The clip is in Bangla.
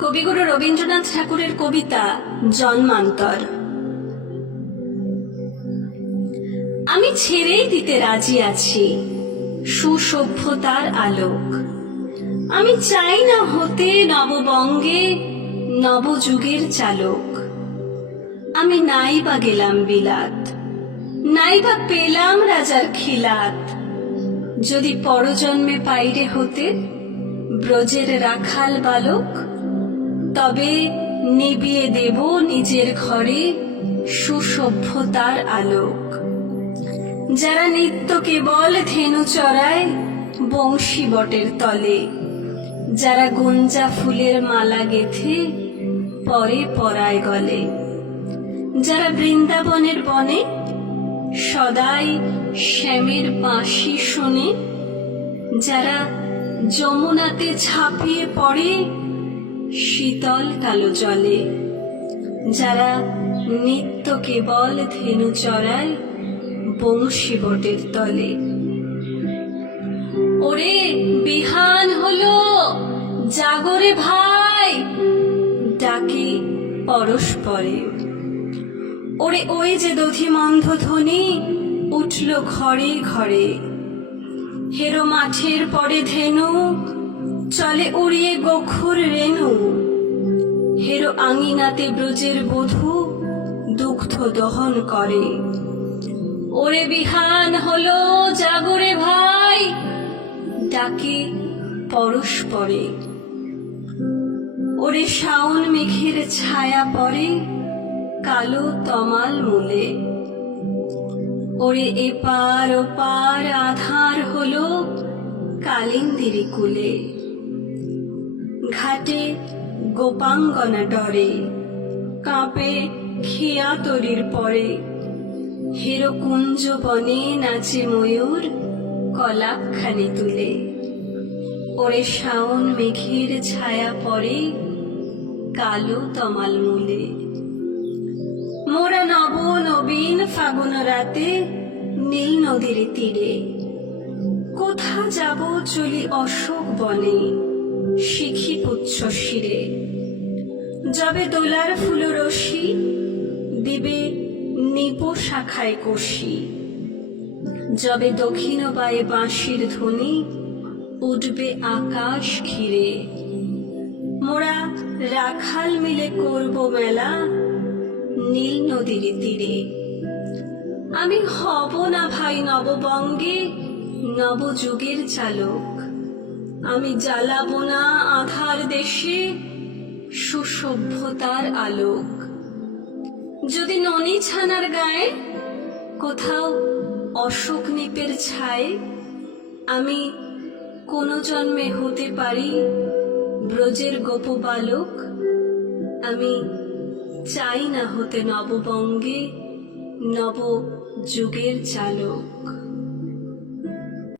কবিগুরু রবীন্দ্রনাথ ঠাকুরের কবিতা জন্মান্তর। আমি ছেড়েই দিতে রাজি আছি সুসভ্যতার আলোক। আমি চাই না হতে নববঙ্গে নবযুগের চালক। আমি নাই বা গেলাম বিলাত, নাই বা পেলাম রাজার খিলাত। যদি পরজন্মে পাইরে হতে ব্রজের রাখাল বালক, তবে নিবিয়ে দেব নিজের ঘরে সুসভ্যতার আলোক। যারা নিত্য কেবল ধেনু চড়ায় বংশী বটের তলে, যারা গুঞ্জা ফুলের মালা গেথে পরে পরায় গলে, যারা বৃন্দাবনের বনে সদাই শ্যামের বাঁশি শোনে, যারা যমুনাতে ঝাঁপিয়ে পড়ে শীতল কালো জলে, যারা নিত্য কেবল ধেনু চড়ায় বংশী বটের তলে। ওরে বিহান হলো, জাগরে ভাই, ডাকে পরস্পরে। ওরে ওই যে দধিমন্ধ ধ্বনি উঠল ঘরে ঘরে। হেরো মাঠের পরে ধেনু চলে উড়িয়ে গোখুর রেণু। হেরো আঙিনাতে ব্রজের বধূ দুগ্ধ দহন করে। ওরে বিহান হলো, জাগরে ভাই, ডাকে পরস্পরে। ওরে শাওন মেঘের ছায়া পড়ে কালো তমাল মূলে। ওরে এপার ওপার আধার হলো কালিন্দিরি কুলে। ঘাটে গোপাঙ্গনা ডরে কাঁপে খেয়া তরির পরে। হেরো কুঞ্জ বনে নাচে ময়ূর কলাপখানি তুলে। ওরে শাওন মেঘের ছায়া পড়ে কালো তমাল মূলে। মোরা নব নবীন ফাগুন রাতে নীল নদীর তীরে। কোথা যাব চলি অশোক বনে শিখি পুচ্ছ শিরে। যবে দোলার ফুল রশি দিবে নিপ শাখায় কষি। যবে দক্ষিণ বায়ে বাঁশির ধ্বনি উঠবে আকাশ ঘিরে। মোরা রাখাল মিলে করব মেলা নীল নদীর তীরে। আমি হব না ভাই নববঙ্গে নবযুগের চালক। আমি জ্বালাবো না আধার দেশে সুসভ্যতার আলোক। যদি ননি ছানার গায়ে কোথাও অশোক নিপের ছায়, আমি কোন জন্মে হতে পারি ব্রজের গোপ বালক। আমি চাই না হতে নববঙ্গে নব যুগের চালক।